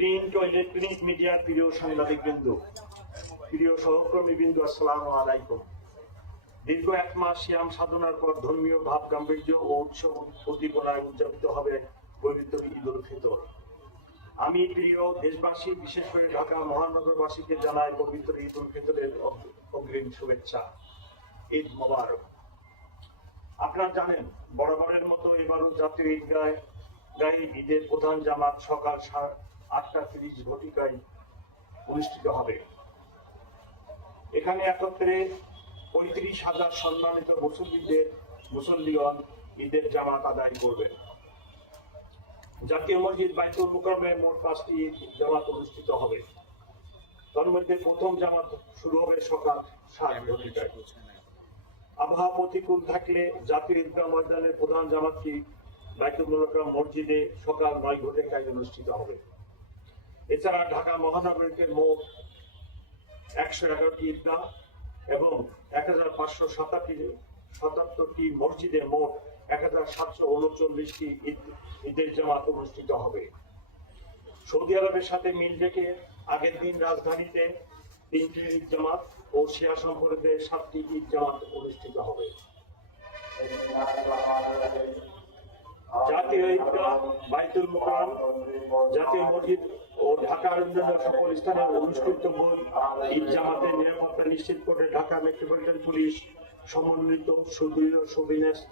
Print ও electronic মিডিয়ার প্রিয় সাংবাদিকবৃন্দ, প্রিয় সহকর্মীবৃন্দ, আসসালামু আলাইকুম। দীর্ঘ এক মাস সিয়াম সাধনার পর ধর্মীয় ভাব গাম্ভীর্য ও উৎসব উদ্দীপনায় উদযাপিত হবে পবিত্র ঈদ উল ফিতর। আমি প্রিয় দেশবাসী, বিশেষ করে ঢাকা মহানগরবাসীকে জানাই পবিত্র ঈদ উল ফিতরের অগ্রিম শুভেচ্ছা। ঈদ মোবারক। আপনারা জানেন, বরাবরের মতো এবারও জাতীয় ঈদগাহে ঈদের প্রধান জামাত সকাল 8:30 ঘটিকায় অনুষ্ঠিত হবে। এখানে একত্রে 35,000 সম্মানিত মুসল্লিগণ ঈদের জামাত আদায় করবেন। জাতীয় মসজিদ বাইতুল মুকাররমে মোট 5টি জামাত অনুষ্ঠিত হবে। তার মধ্যে প্রথম জামাত শুরু হবে সকাল 7 ঘটিকায়। আবহাওয়া প্রতিকূল থাকলে জাতীয় ঈদগাহ ময়দানের প্রধান জামাতটি বাইতুল মুকাররম মসজিদে সকাল 9 ঘটিকায় অনুষ্ঠিত হবে। এছাড়া ঢাকা মহানগরীতে মোট 111টি ঈদগাহ এবং 1577টি মসজিদে মোট 1739টি ঈদের জামাত অনুষ্ঠিত হবে। সৌদি আরবের সাথে মিল রেখে আগের দিন রাজধানীতে 3টি ঈদ জামাত ও শিয়া সম্প্রদায়ের 7টি ঈদ জামাত অনুষ্ঠিত হবে। জাতীয় ঈদগাহ, বাইতুল মুকাররম, জাতীয় মসজিদ ও ঢাকার অন্যান্য সকল স্থানে অনুষ্ঠিত ঈদ জামাতের নিরাপত্তা নিশ্চিত করে ঢাকা মেট্রোপলিটন পুলিশ সমন্বিত সুদৃঢ় সুবিন্যস্ত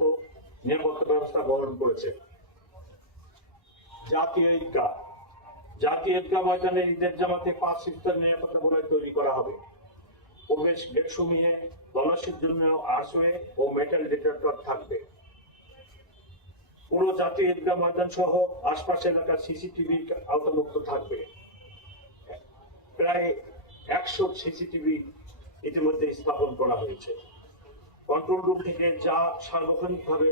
নিরাপত্তা ব্যবস্থা গ্রহণ করেছে। জাতীয় ঈদগাহ ময়দানে ঈদের জামাতে 5 স্তরের নিরাপত্তা বলয় তৈরি করা হবে। প্রবেশ গেটসমূহে তল্লাশির জন্য আর্চওয়ে ও মেটাল ডিটেক্টর থাকবে। পুরো জাতীয় ঈদগাহ ময়দান সহ আশপাশের এলাকার সিসিটিভি আওতামুক্ত থাকবে। প্রায় 100 সিসিটিভি ইতিমধ্যে স্থাপন করা হয়েছে। কন্ট্রোল রুম থেকে যা সার্বক্ষণিকভাবে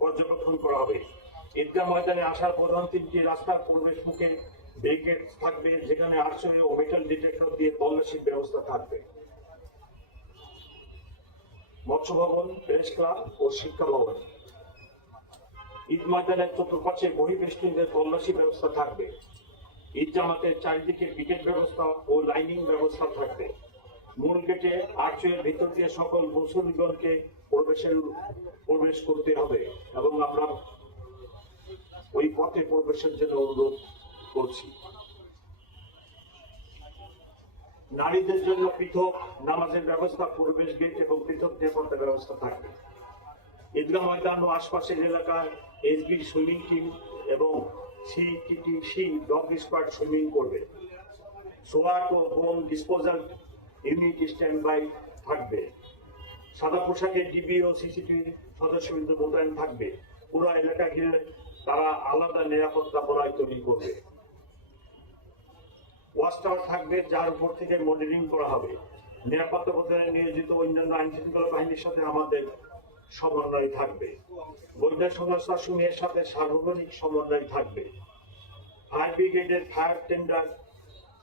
পর্যবেক্ষণ করা হবে। ঈদগাহ ময়দানে আসার প্রধান 3টি রাস্তার প্রবেশ মুখে ব্যারিকেড থাকবে, যেখানে আর্চওয়ে ও মেটাল ডিটেক্টর দিয়ে তল্লাশির ব্যবস্থা থাকবে। মৎস্য ভবন, প্রেস ক্লাব ও শিক্ষা ভবন। ঈদ ময়দানের চতুর্পাশে বহির্বেষ্টনীদের তল্লাশি ব্যবস্থা থাকবে। ঈদ জামাতের চারিদিকে পিকেট ব্যবস্থা ও লাইনিং ব্যবস্থা থাকবে। মূল গেটে আর্চওয়ের ভিতর দিয়ে সকল মুসল্লিগণকে প্রবেশ করতে হবে এবং আমরা ওই পথে প্রবেশের জন্য অনুরোধ করছি। নারীদের জন্য পৃথক নামাজের ব্যবস্থা, প্রবেশ গেট এবং পৃথক নিরাপত্তা ব্যবস্থা থাকবে। ঈদগাহ ময়দান ও আশপাশের এলাকায় এসবি সুইমিং টিম এবং সিটিটিসি ডগ স্কোয়াড সুইমিং করবে। সোয়াট ও bomb disposal unit stand by থাকবে। সাদা পোশাকে ডিবি ও সিসিটিভি সদস্যবৃন্দ মোতায়েন থাকবে। পুরো এলাকা ঘিরে তারা আলাদা নিরাপত্তা বলয় তৈরি করবে। ওয়াচ টাওয়ার থাকবে, যার উপর থেকে মনিটরিং করা হবে। নিরাপত্তা প্রদানে নিয়োজিত অন্যান্য আইন শৃঙ্খলা বাহিনীর সাথে আমাদের সমন্বয় থাকবে। গোয়েন্দা সংস্থা সমূহের সাথে সার্বজনীন সমন্বয় থাকবে। ফায়ার ব্রিগেডের ফায়ার টেন্ডার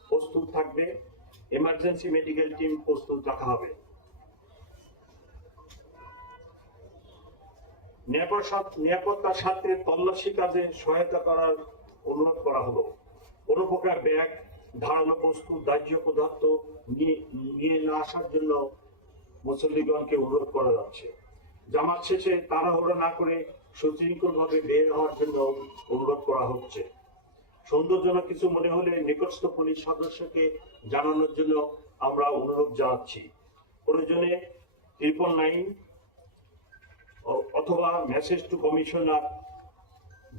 প্রস্তুত থাকবে। এমার্জেন্সি মেডিকেল টিম প্রস্তুত রাখা হবে। নিরাপত্তার সাথে তল্লাশি কাজে সহায়তা করার অনুরোধ করা হলো। কোনো প্রকার ব্যাগ, ধারালো বস্তু, দাহ্য পদার্থ নিয়ে না আসার জন্য মুসল্লিগণকে অনুরোধ করা যাচ্ছে। জামাত শেষে তাড়াহুড়ো না করে সুশৃঙ্খলভাবে বের হওয়ার জন্য অনুরোধ করা হচ্ছে। সৌন্দর্যজনক কিছু মনে হলে নিকটস্থ পুলিশ সদস্যকে জানানোর জন্য আমরা অনুরোধ জানাচ্ছি। প্রয়োজনে 999 অথবা message to commissioner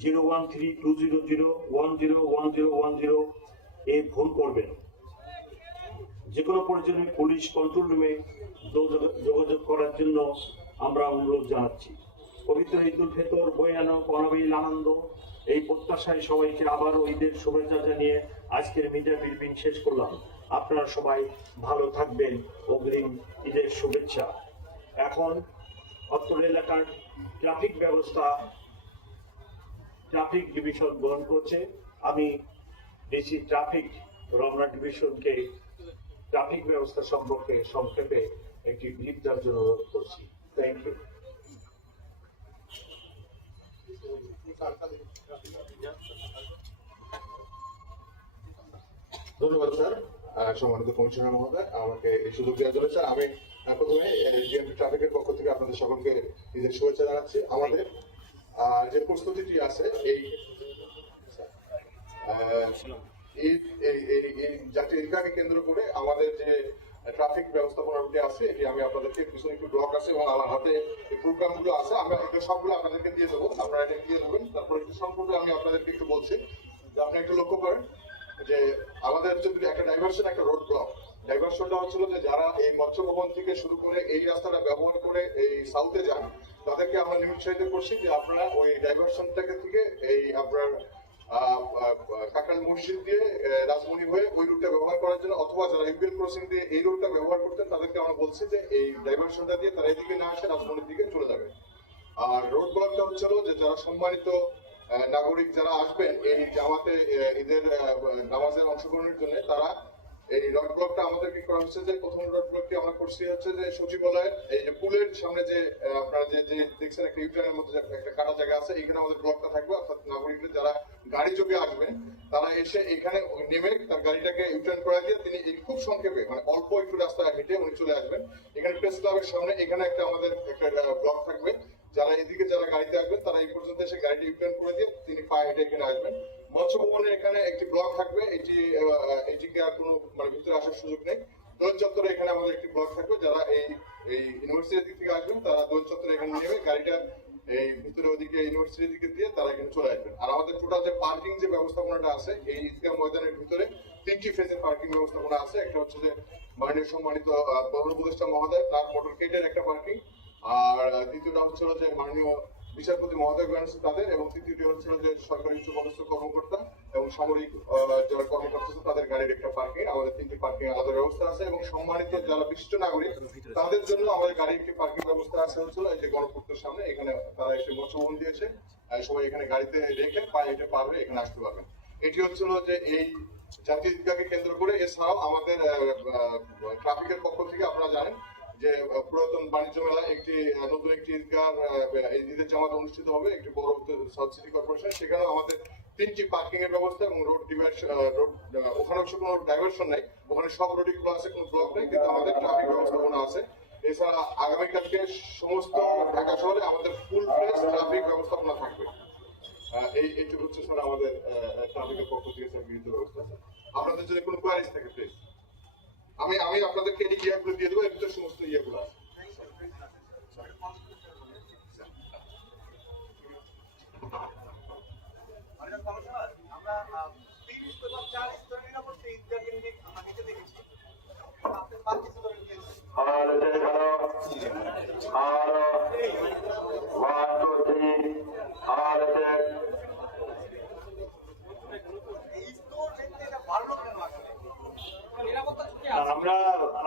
013-200-101010 A phone করবেন। যে কোনো প্রয়োজনে পুলিশ কন্ট্রোল রুমে যোগাযোগ করার জন্য আমরা অনুরোধ জানাচ্ছি। পবিত্র ঈদ উল ফিতর বয়ে আনো অনাবিল আনন্দ, এই প্রত্যাশায় সবাইকে আবারও ঈদের শুভেচ্ছা জানিয়ে আজকের মিডিয়া ব্রিফিং শেষ করলাম। আপনারা সবাই ভালো থাকবেন। অগ্রিম ঈদের শুভেচ্ছা। এখন অত্র এলাকার ট্রাফিক ডিভিশন গ্রহণ করছে। আমি ডিসি ট্রাফিক রমনা ডিভিশনকে ট্রাফিক ব্যবস্থা সম্পর্কে সংক্ষেপে একটি ব্রিফ দেওয়ার জন্য অনুরোধ করছি। Thank you. ধন্যবাদ স্যার। সম্মানিত কমিশনার মহোদয়, আমাকে এই সুযোগ দেওয়ার জন্য স্যার আমি প্রথমে জিএমপি ট্রাফিকের পক্ষ থেকে আপনাদের সকলকে ঈদের শুভেচ্ছা জানাচ্ছি। আমাদের যে প্রস্তুতিটি আছে এই জাতীয় ঈদগাহকে কেন্দ্র করে আমাদের যে ট্রাফিক ব্যবস্থাপনাটি আছে এটি আমি আপনাদেরকে পিছনে একটু ব্লক আছে এবং আমার হাতে প্রোগ্রাম গুলো আছে, আমরা সবগুলো আপনাদেরকে দিয়ে দেবো, আপনারা এটা দিয়ে দেবেন। তারপরে একটু সম্পর্কে আমি আপনাদেরকে একটু বলছি যে আপনি একটু লক্ষ্য করেন যে আমাদের যদি একটা ডাইভার্সন, একটা রোড ব্লক, ডাইভার্সনটা হচ্ছিল যে যারা এই মৎস্য ভবন থেকে শুরু করে এই রাস্তাটা ব্যবহার করে এই সাউথে যান তাদেরকে আমরা নিরুৎসাহিত করছি যে আপনারা ওই ডাইভার্সনটাকে থেকে এই আপনার কাকরাইল মসজিদ দিয়ে রাজমণি হয়ে ওই রুটটা ব্যবহার করার জন্য, অথবা যারা ইউপিএল ক্রসিং দিয়ে এই রুটটা ব্যবহার করতেন তাদেরকে আমরা বলছি যে এই ডাইভার্সনটা দিয়ে তারা এদিকে না আসে রাজমণির দিকে চলে যাবে। আর রোড ব্লকটা হচ্ছিল যে যারা সম্মানিত নাগরিক যারা আসবেন এই জামাতে ঈদের নামাজের অংশগ্রহণের জন্য, তারা এই রোড ব্লকটা আমাদেরকে করা হচ্ছে যে প্রথম রোড ব্লকটি আমরা করছি হচ্ছে যে সচিবালয়ের এই যে পুলের সামনে যে আপনারা যে দেখছেন একটা ইউটার্নের মধ্যে একটা কাটা জায়গা আছে, এইখানে আমাদের ব্লকটা থাকবে। অর্থাৎ নাগরিকরা যারা গাড়ি যোগে আসবেন তারা এসে এখানে নেমে তার গাড়িটাকে ইউটার্ন করে দিয়ে তিনি খুব সংক্ষেপে মানে অল্প একটু রাস্তা হেঁটে উনি চলে আসবেন। এখানে প্রেস ক্লাবের সামনে এখানে একটা আমাদের একটা ব্লক থাকবে, যারা এদিকে যারা গাড়িতে আসবেন তারা এই পর্যন্ত এসে গাড়িটি ইউটার্ন করে দিয়ে তিনি পায়ে হেঁটে এখানে আসবেন। মৎস্য ভবনের এখানে একটি ব্লক থাকবে, এটিকে আর কোনো মানে ভিতরে আসার সুযোগ নেই। দোল চত্বরে এখানে আমাদের একটি ব্লক থাকবে, যারা এই ইউনিভার্সিটির দিক থেকে আসবেন তারা দোল চত্বরে এখানে নেমে গাড়িটা এই ভিতরে ওদিকে ইউনিভার্সিটির দিকে দিয়ে তারা এখানে চলে আসবেন। আর আমাদের টোটাল যে পার্কিং যে ব্যবস্থাপনাটা আছে এই ঈদগাহ ময়দানের ভিতরে 3টি ফেজের পার্কিং ব্যবস্থাপনা আছে। একটা হচ্ছে যে মাননীয় সম্মানিত প্রধান উপদেষ্টা মহোদয় তার মোটরকেটের একটা পার্কিং, আর দ্বিতীয়টা হচ্ছিল যে মাননীয় বিচারপতি মহোদয় আছে তাদের, এবং তৃতীয়টি হচ্ছিল যে সরকারি উচ্চপদস্থ কর্মকর্তা এবং সামরিক যারা কর্মকর্তা আছে তাদের গাড়ির একটা পার্কিং। আমাদের 3টি পার্কিং আলাদা ব্যবস্থা আছে, এবং সম্মানিত যারা বিশিষ্ট নাগরিক তাদের জন্য আমাদের গাড়ির একটি পার্কিং ব্যবস্থা আছে হচ্ছিল এই যে গণপূর্তের সামনে। এখানে তারা এসে মৎস্যভবন দিয়েছে, সবাই এখানে গাড়িতে রেখে পায়ে হেঁটে পারবে এখানে আসতে পারবেন। এটি হচ্ছিল যে এই জাতীয় ঈদগাহকে কেন্দ্র করে। এছাড়াও আমাদের ট্রাফিকের পক্ষ থেকে আপনারা জানেন যে পুরাতন বাণিজ্য মেলা একটি নতুন একটি ঈদগাহ ঈদের জামাত অনুষ্ঠিত হবে একটি বড় সাউথ সিটি কর্পোরেশন, সেখানেও আমাদের 3টি পার্কিং এর ব্যবস্থা এবং রোড ডিভাইডার, রোড ওখানে অবশ্য কোনো ডাইভার্সন নাই, ওখানে সব রোডই গুলো আছে, কোনো ব্লক নেই, কিন্তু আমাদের ট্রাফিক ব্যবস্থাপনা আছে। এছাড়া আগামীকালকে সমস্ত ঢাকা শহরে আমাদের ফুল ফ্লেজ ট্রাফিক ব্যবস্থাপনা থাকবে। এইটুকু হচ্ছে স্যার আমাদের ট্রাফিকের পক্ষ থেকে স্যার গৃহীত ব্যবস্থা। আপনাদের যদি কোনো কোয়ারিজ থাকে প্লিজ আমি আপনাদেরকে এই ইয়েগুলো দিয়ে দেবো, এর ভিতরে সমস্ত ইয়েগুলো আছে।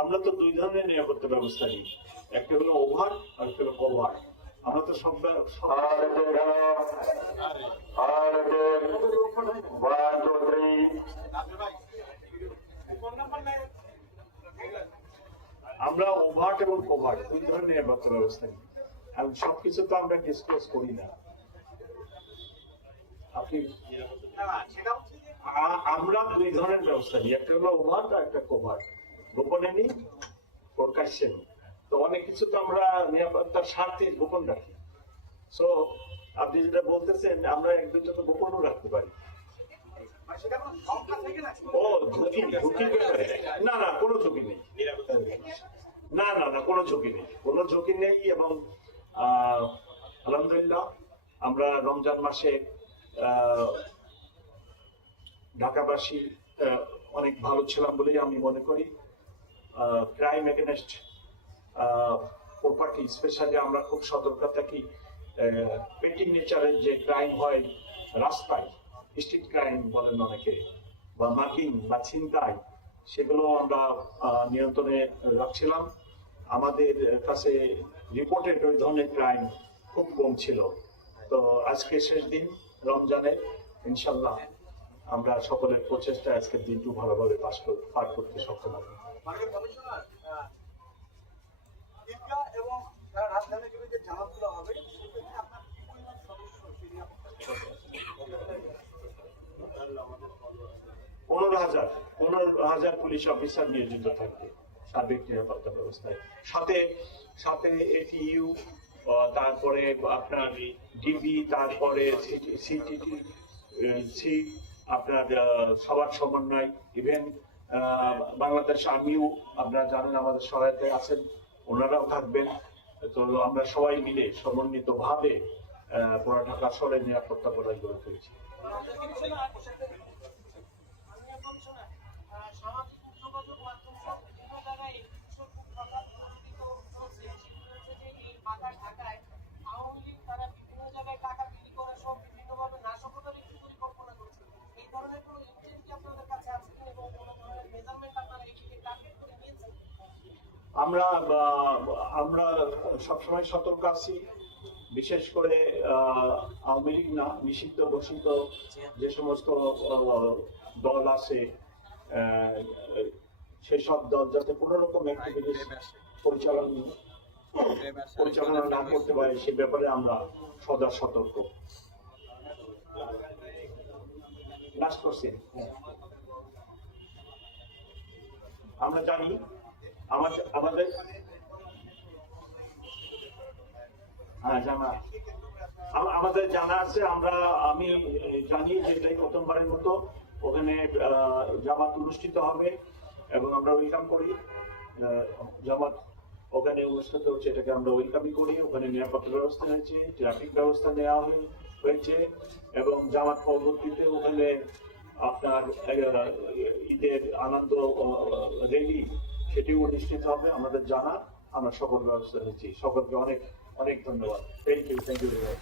আমরা তো দুই ধরনের নিরাপত্তা ব্যবস্থা নিই, একটা হলো ওভার আর একটা হলো কভার। আমরা তো সব আমরা ওভার এবং কভার দুই ধরনের নিরাপত্তা ব্যবস্থা নিই, আর সবকিছু তো আমরা ডিসক্লোজ করি না। আপনি আমরা দুই ধরনের ব্যবস্থা নিই, একটা হলো ওভার আর একটা কভার। গোপনে নিই, প্রকাশ্যে নিই। তো অনেক কিছু তো আমরা নিরাপত্তার স্বার্থে গোপন রাখি। সো আপনি যেটা বলতেছেন আমরা এক দুটো তো গোপনও রাখতে পারি। ও ঝুঁকি না না কোনো ঝুঁকি নেই, না না না কোনো ঝুঁকি নেই, কোনো ঝুঁকি নেই। এবং আলহামদুলিল্লাহ আমরা রমজান মাসে ঢাকাবাসী অনেক ভালো ছিলাম বলেই আমি মনে করি। ক্রাইম এগেনস্ট প্রপার্টি স্পেশালি আমরা খুব সতর্ক থাকি। পেটি নেচারের যে ক্রাইম হয় রাস্তায়, স্ট্রিট ক্রাইম বলেন অনেকে, বা মার্কিং বা ছিনতাই, সেগুলো আমরা নিয়ন্ত্রণে রাখছিলাম। আমাদের কাছে রিপোর্টেড ওই ধরনের ক্রাইম খুব কম ছিল। তো আজকে শেষ দিন রমজানে, ইনশাল্লাহ আমরা সকলের প্রচেষ্টা আজকের দিনটু ভালোভাবে পার করতে সক্ষম হব। এবং রাজধানীর যে জামাতগুলো হবে 15,000 15,000 পুলিশ অফিসার নিয়োজিত থাকবে সার্বিক নিরাপত্তা ব্যবস্থায়। সাথে সাথে এটিইউ, তারপরে আপনার ডিবি, তারপরে সিটিটিসি, আপনার সবার সমন্বয়, ইভেন বাংলাদেশ আর্মিও আপনারা জানেন আমাদের সহায়তায় আছেন, ওনারাও থাকবেন। তো আমরা সবাই মিলে সমন্বিত ভাবে পুরো ঢাকা শহরের নিরাপত্তা প্রদান করে ফেলছি। সামাজিক যোগাযোগ মাধ্যম সব বিভিন্ন জায়গায় এই বিষয় খুব প্রচলিত হচ্ছে। সেগুলো হচ্ছে যে এই ঢাকায় আওয়ামী লীগ তারা বিভিন্ন জায়গায় টাকা বিলি করে সব বিভিন্নভাবে নাশকতার একটি পরিকল্পনা করছে। এই ধরনের কোনো ইনটেন্ট কি আপনাদের কাছে আছে এবং কোনো ধরনের মেজারমেন্ট আপনারা এটিকে টার্গেট করে নিয়েছেন? আমরা সবসময় সতর্ক আছি, বিশেষ করে আওয়ামী লীগ না, নিষিদ্ধ ঘোষিত যে সমস্ত দল আছে সেসব দল যাতে কোনো রকম অ্যাক্টিভিটিস পরিচালনা না করতে পারে সে ব্যাপারে আমরা সদা সতর্ক। লাস্ট কোশ্চেন, আমরা জানি আমাদের আমাদের জানা আছে, আমি জানি যে এটাই প্রথমবারের মতো ওখানে জামাত অনুষ্ঠিত হবে এবং আমরা ওয়েলকাম করি। জামাত ওখানে অনুষ্ঠিত হচ্ছে, এটাকে আমরা ওয়েলকামই করি। ওখানে নিরাপত্তা ব্যবস্থা হয়েছে, ট্রাফিক ব্যবস্থা নেওয়া হয়েছে এবং জামাত পরবর্তীতে ওখানে আপনার ঈদের আনন্দ র্যালি সেটিও অনুষ্ঠিত হবে আমাদের জানা। আমরা সকল ব্যবস্থা নিচ্ছি। সকলকে অনেক অনেক ধন্যবাদ। Thank you very much.